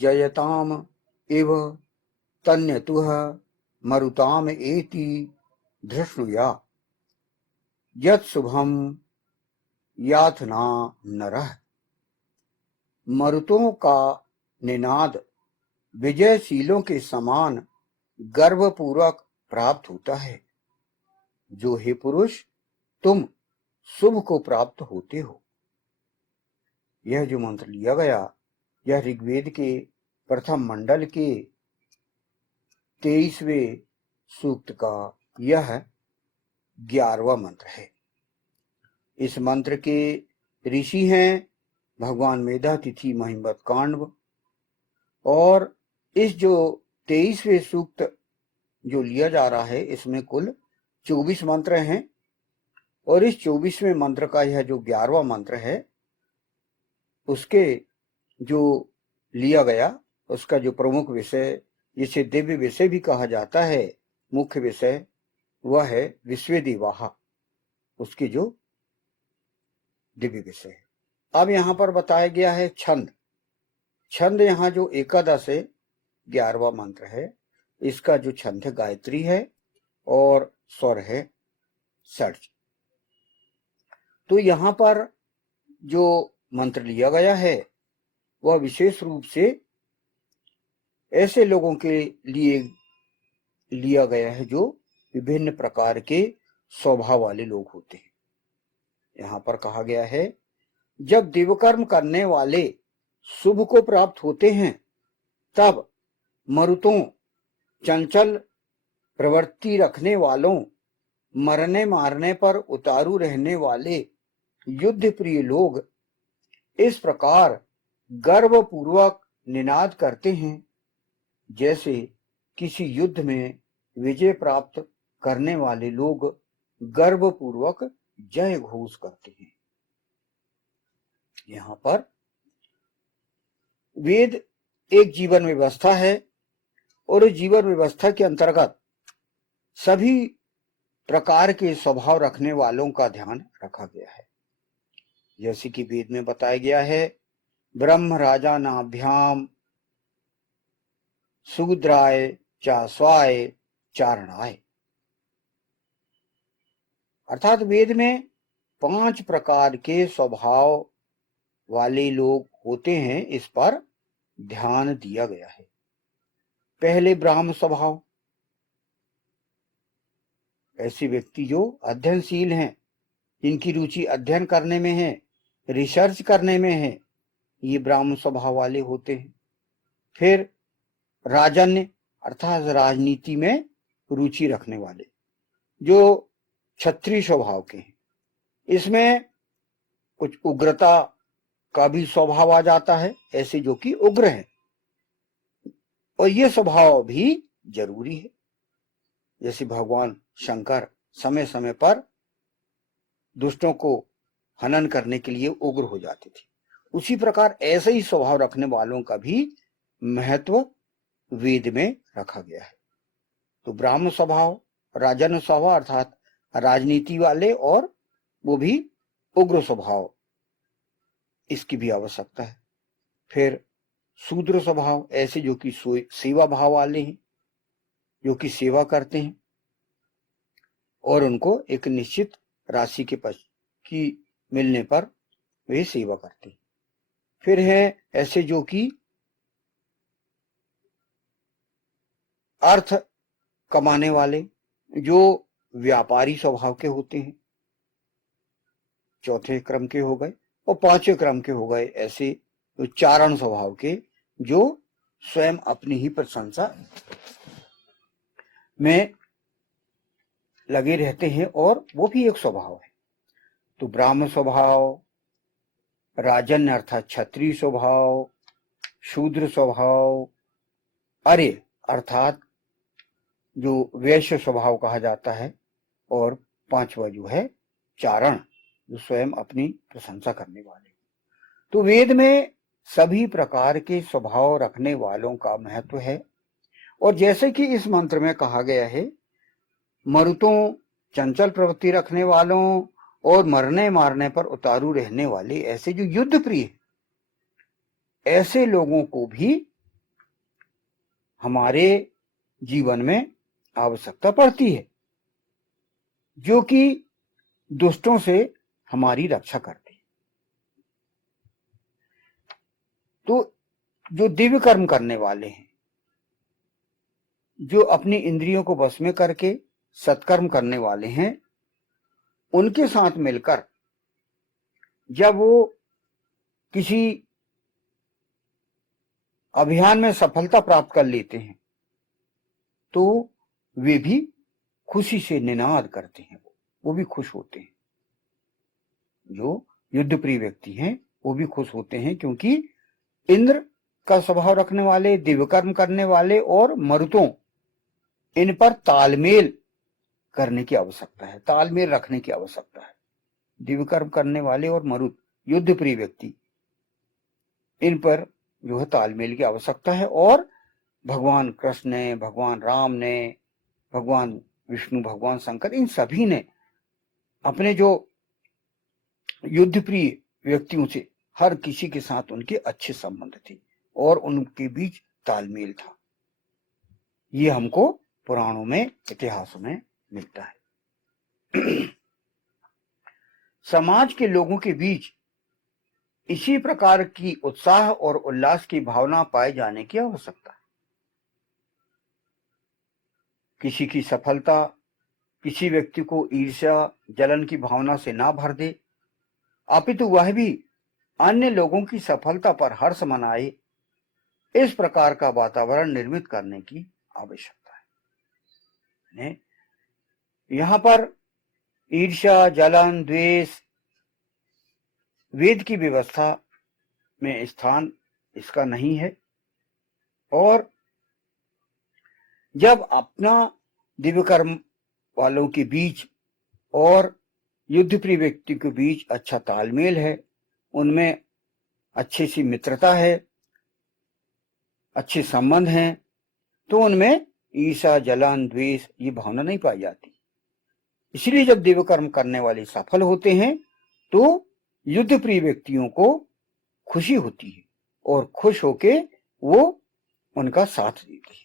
जयताम इव तन्यतुः मरुताम एति धृष्णुया यत् शुभम याथना नरः। मरुतों का निनाद विजयशीलों के समान गर्वपूर्वक प्राप्त होता है। जो हे पुरुष, तुम शुभ को प्राप्त होते हो। यह जो मंत्र लिया गया, यह ऋग्वेद के प्रथम मंडल के 23वें सूक्त का यह 11वां मंत्र है। इस मंत्र के ऋषि हैं भगवान मेधातिथि महिमवत कांड। और इस जो 23वें सूक्त जो लिया जा रहा है, इसमें कुल 24 मंत्र हैं। और इस 24वें मंत्र का यह जो 11वां मंत्र है, उसके जो लिया गया, उसका जो प्रमुख विषय, जिसे दिव्य विषय भी कहा जाता है, मुख्य विषय, वह है विश्वेदिवाह, उसकी जो दिव्य विषय है। अब यहाँ पर बताया गया है छंद। छंद यहाँ जो एकादश है, 11वां मंत्र है, इसका जो छंद गायत्री है और स्वर है षड्ज। तो यहाँ पर जो मंत्र लिया गया है वह विशेष रूप से ऐसे लोगों के लिए लिया गया है जो विभिन्न प्रकार के स्वभाव वाले लोग होते हैं। यहाँ पर कहा गया है, जब देवकर्म करने वाले शुभ को प्राप्त होते हैं, तब मरुतों, चंचल प्रवृत्ति रखने वालों, मरने मारने पर उतारू रहने वाले युद्ध प्रिय लोग इस प्रकार गर्वपूर्वक निनाद करते हैं, जैसे किसी युद्ध में विजय प्राप्त करने वाले लोग गर्वपूर्वक जय घोष करते हैं। यहाँ पर वेद एक जीवन व्यवस्था है और इस जीवन व्यवस्था के अंतर्गत सभी प्रकार के स्वभाव रखने वालों का ध्यान रखा गया है। जैसे कि वेद में बताया गया है, ब्रह्म राजा नाभ्याम सुद्राय चास्वाय चारणाय। अर्थात वेद में 5 प्रकार के स्वभाव वाले लोग होते हैं, इस पर ध्यान दिया गया है। पहले ब्राह्म स्वभाव, ऐसे व्यक्ति जो अध्ययनशील हैं, जिनकी रुचि अध्ययन करने में है, रिसर्च करने में है, ये ब्राह्म स्वभाव वाले होते हैं। फिर राजन्य, अर्थात राजनीति में रुचि रखने वाले, जो क्षत्रिय स्वभाव के हैं। इसमें कुछ उग्रता का भी स्वभाव आ जाता है, ऐसे जो कि उग्र है, और ये स्वभाव भी जरूरी है। जैसे भगवान शंकर समय समय पर दुष्टों को हनन करने के लिए उग्र हो जाते थे, उसी प्रकार ऐसे ही स्वभाव रखने वालों का भी महत्व वेद में रखा गया है। तो ब्राह्म स्वभाव, राजन स्वभाव अर्थात राजनीति वाले, और वो भी उग्र स्वभाव, इसकी भी आवश्यकता है। फिर शूद्र स्वभाव, ऐसे जो कि सेवा भाव वाले हैं, जो कि सेवा करते हैं और उनको एक निश्चित राशि की मिलने पर वे सेवा करते हैं। फिर है ऐसे जो कि अर्थ कमाने वाले, जो व्यापारी स्वभाव के होते हैं, चौथे क्रम के हो गए, और 5वें क्रम के हो गए ऐसे तो चारण स्वभाव के, जो स्वयं अपनी ही प्रशंसा में लगे रहते हैं, और वो भी एक स्वभाव है। तो ब्राह्म स्वभाव, राजन्य अर्थात क्षत्रिय स्वभाव, शूद्र स्वभाव, आर्य अर्थात जो वैश्य स्वभाव कहा जाता है, और 5वां जो है चारण, जो स्वयं अपनी प्रशंसा करने वाले। तो वेद में सभी प्रकार के स्वभाव रखने वालों का महत्व है। और जैसे कि इस मंत्र में कहा गया है, मरुतों, चंचल प्रवृत्ति रखने वालों और मरने मारने पर उतारू रहने वाले, ऐसे जो युद्ध प्रिय, ऐसे लोगों को भी हमारे जीवन में आवश्यकता पड़ती है, जो कि दुष्टों से हमारी रक्षा करती है। तो जो दिव्य कर्म करने वाले हैं, जो अपनी इंद्रियों को वश में करके सत्कर्म करने वाले हैं, उनके साथ मिलकर जब वो किसी अभियान में सफलता प्राप्त कर लेते हैं तो वे भी खुशी से निनाद करते हैं, वो भी खुश होते हैं। जो युद्ध प्रिय व्यक्ति हैं वो भी खुश होते हैं, क्योंकि इंद्र का स्वभाव रखने वाले, दिव्य कर्म करने वाले और मरुतों, इन पर तालमेल करने की आवश्यकता है, तालमेल रखने की आवश्यकता है। दिव्य कर्म करने वाले और मरुत, युद्ध प्रिय व्यक्ति, इन पर जो है तालमेल की आवश्यकता है। और भगवान कृष्ण ने, भगवान राम ने, भगवान विष्णु, भगवान शंकर, इन सभी ने अपने जो युद्ध प्रिय व्यक्तियों से हर किसी के साथ उनके अच्छे संबंध थे और उनके बीच तालमेल था। ये हमको पुराणों में, इतिहासों में मिलता है। समाज के लोगों के बीच इसी प्रकार की उत्साह और उल्लास की भावना पाए जाने की आवश्यकता है। किसी की सफलता किसी व्यक्ति को ईर्ष्या, जलन की भावना से ना भर दे, अपितु वह भी अन्य लोगों की सफलता पर हर्ष मनाए, इस प्रकार का वातावरण निर्मित करने की आवश्यकता है। यहां पर ईर्ष्या, जलन, द्वेष वेद की व्यवस्था में स्थान इसका नहीं है। और जब अपना दिव्य कर्म वालों के बीच और युद्ध प्रिय व्यक्ति के बीच अच्छा तालमेल है, उनमें अच्छी सी मित्रता है, अच्छे संबंध हैं, तो उनमें ईर्ष्या, जलन, द्वेष ये भावना नहीं पाई जाती। इसलिए जब दिव्य कर्म करने वाले सफल होते हैं तो युद्ध प्रिय व्यक्तियों को खुशी होती है और खुश होके वो उनका साथ देते हैं।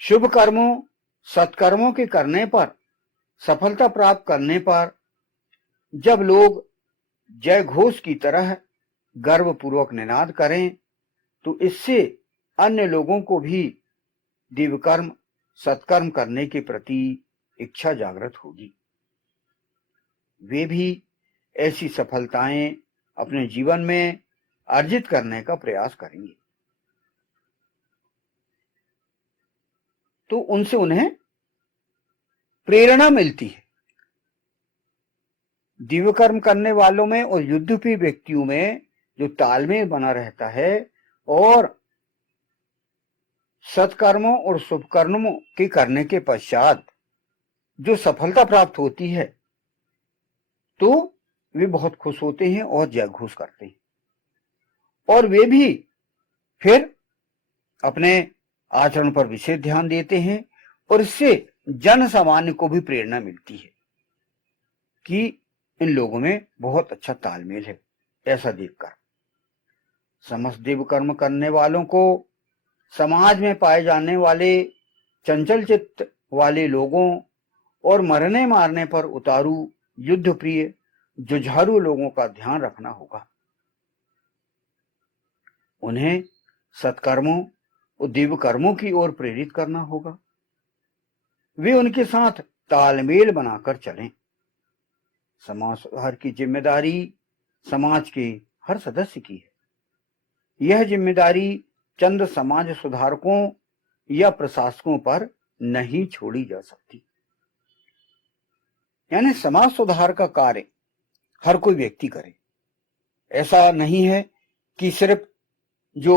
शुभ कर्मों, सत्कर्मों के करने पर, सफलता प्राप्त करने पर जब लोग जय घोष की तरह गर्वपूर्वक निनाद करें तो इससे अन्य लोगों को भी दिव्य कर्म, सत्कर्म करने के प्रति इच्छा जागृत होगी। वे भी ऐसी सफलताएं अपने जीवन में अर्जित करने का प्रयास करेंगे, तो उनसे उन्हें प्रेरणा मिलती है। दिव्य कर्म करने वालों में और युद्धप्रिय व्यक्तियों में जो तालमेल बना रहता है और सत्कर्मों और शुभ कर्मों के करने के पश्चात जो सफलता प्राप्त होती है तो वे बहुत खुश होते हैं और जय घोष करते हैं, और वे भी फिर अपने आचरण पर विशेष ध्यान देते हैं। और इससे जन सामान्य को भी प्रेरणा मिलती है कि इन लोगों में बहुत अच्छा तालमेल है। ऐसा देखकर समस्त दिव्य कर्म करने वालों को समाज में पाए जाने वाले चंचल चित्त वाले लोगों और मरने मारने पर उतारू, युद्ध प्रिय, जुझारू लोगों का ध्यान रखना होगा। उन्हें सत्कर्मों और दिव्य कर्मों की ओर प्रेरित करना होगा। वे उनके साथ तालमेल बनाकर चलें। समाज सुधार की जिम्मेदारी समाज के हर सदस्य की है। यह जिम्मेदारी चंद समाज सुधारकों या प्रशासकों पर नहीं छोड़ी जा सकती। यानी समाज सुधार का कार्य हर कोई व्यक्ति करे। ऐसा नहीं है कि सिर्फ जो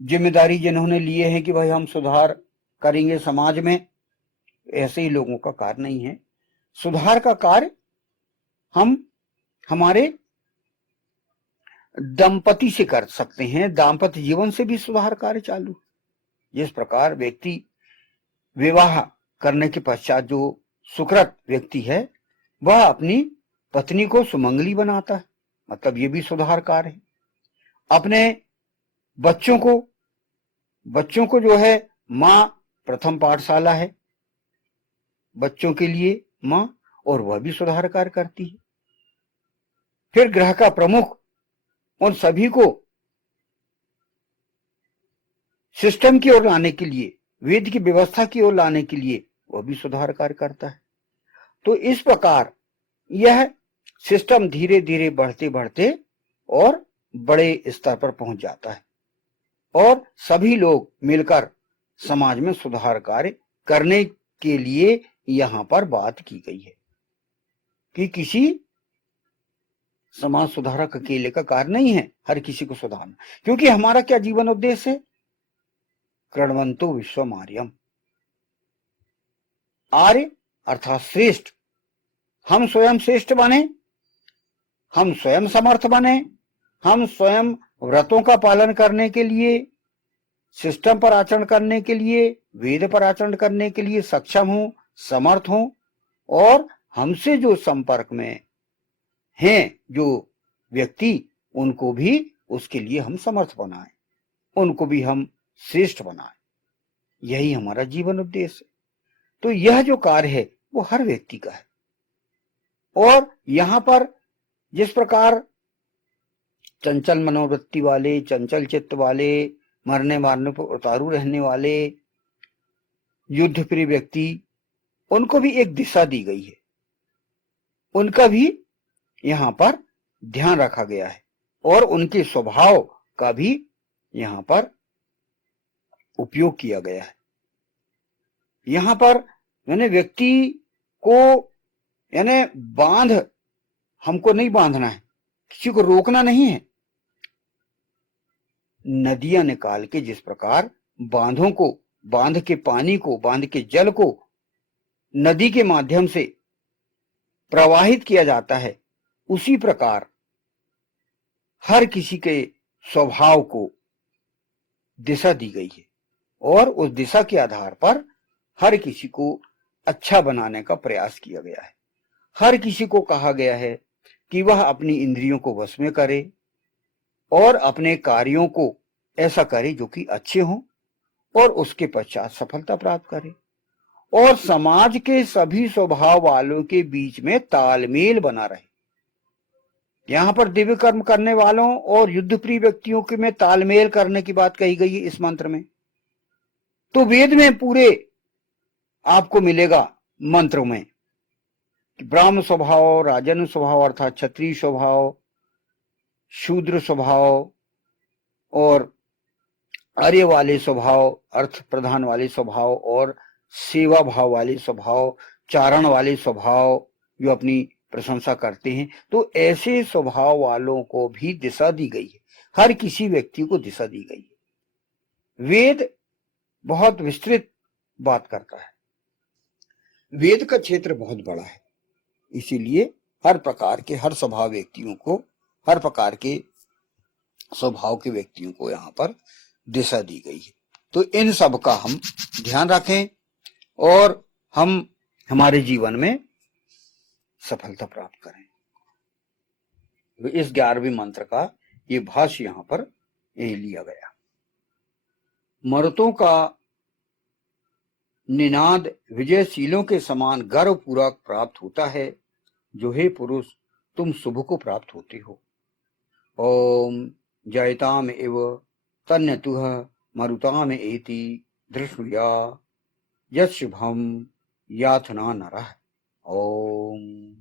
जिम्मेदारी जिन्होंने लिए है कि भाई हम सुधार करेंगे समाज में, ऐसे ही लोगों का कार्य नहीं है। सुधार का कार्य हम हमारे दंपति से कर सकते हैं। दाम्पत्य जीवन से भी सुधार कार्य चालू। जिस प्रकार व्यक्ति विवाह करने के पश्चात जो सुकृत व्यक्ति है वह अपनी पत्नी को सुमंगली बनाता है, मतलब ये भी सुधार कार्य है। अपने बच्चों को जो है माँ प्रथम पाठशाला है बच्चों के लिए माँ, और वह भी सुधार कार्य करती है। फिर ग्रह का प्रमुख उन सभी को सिस्टम की ओर लाने के लिए, वेद की व्यवस्था की ओर लाने के लिए वह भी सुधार कार्य करता है। तो इस प्रकार यह सिस्टम धीरे धीरे बढ़ते बढ़ते और बड़े स्तर पर पहुंच जाता है और सभी लोग मिलकर समाज में सुधार कार्य करने के लिए यहां पर बात की गई है कि किसी समाज सुधारक अकेले का कार्य नहीं है हर किसी को सुधारना, क्योंकि हमारा क्या जीवन उद्देश्य है? कृण्वन्तो विश्वम आर्यम, आर्य अर्थात श्रेष्ठ। हम स्वयं श्रेष्ठ बने, हम स्वयं समर्थ बने, हम स्वयं व्रतों का पालन करने के लिए, सिस्टम पर आचरण करने के लिए, वेद पर आचरण करने के लिए सक्षम हो, समर्थ हो, और हमसे जो संपर्क में हैं जो व्यक्ति, उनको भी उसके लिए हम समर्थ बनाएं, उनको भी हम श्रेष्ठ बनाएं। यही हमारा जीवन उद्देश्य है। तो यह जो कार्य है वो हर व्यक्ति का है। और यहां पर जिस प्रकार चंचल मनोवृत्ति वाले, चंचल चित्त वाले, मरने मारने पर उतारू रहने वाले, युद्ध प्रिय व्यक्ति, उनको भी एक दिशा दी गई है, उनका भी यहां पर ध्यान रखा गया है और उनके स्वभाव का भी यहां पर उपयोग किया गया है। यहां पर यानी व्यक्ति को यानी बांध हमको नहीं बांधना है, किसी को रोकना नहीं है। नदियां निकाल के जिस प्रकार बांधों को, बांध के पानी को, बांध के जल को नदी के माध्यम से प्रवाहित किया जाता है, उसी प्रकार हर किसी के स्वभाव को दिशा दी गई है और उस दिशा के आधार पर हर किसी को अच्छा बनाने का प्रयास किया गया है। हर किसी को कहा गया है कि वह अपनी इंद्रियों को वश में करे और अपने कार्यों को ऐसा करे जो कि अच्छे हों और उसके पश्चात सफलता प्राप्त करे और समाज के सभी स्वभाव वालों के बीच में तालमेल बना रहे। यहां पर दिव्य कर्म करने वालों और युद्ध प्रिय व्यक्तियों के में तालमेल करने की बात कही गई है इस मंत्र में। तो वेद में पूरे आपको मिलेगा मंत्रों में ब्राह्म स्वभाव, राजन स्वभाव अर्थात क्षत्रिय स्वभाव, शूद्र स्वभाव और आर्य वाले स्वभाव, अर्थ प्रधान वाले स्वभाव और सेवा भाव वाले स्वभाव, चारण वाले स्वभाव जो अपनी प्रशंसा करते हैं। तो ऐसे स्वभाव वालों को भी दिशा दी गई है, हर किसी व्यक्ति को दिशा दी गई है। वेद बहुत विस्तृत बात करता है, वेद का क्षेत्र बहुत बड़ा है, इसीलिए हर प्रकार के, हर स्वभाव व्यक्तियों को, हर प्रकार के स्वभाव के व्यक्तियों को यहाँ पर दिशा दी गई है। तो इन सब का हम ध्यान रखें और हम हमारे जीवन में सफलता प्राप्त करें। तो इस 11वें मंत्र का ये भाष्य यहाँ पर यही लिया गया। मर्तों का निनाद विजयशीलों के समान गर्व पूर्वक प्राप्त होता है, जो हे पुरुष तुम शुभ को प्राप्त होते हो। ओम जयताम एव तन्यतुः मरुताम एति धृष्णुया यत् शुभम याथना नरः। ओम।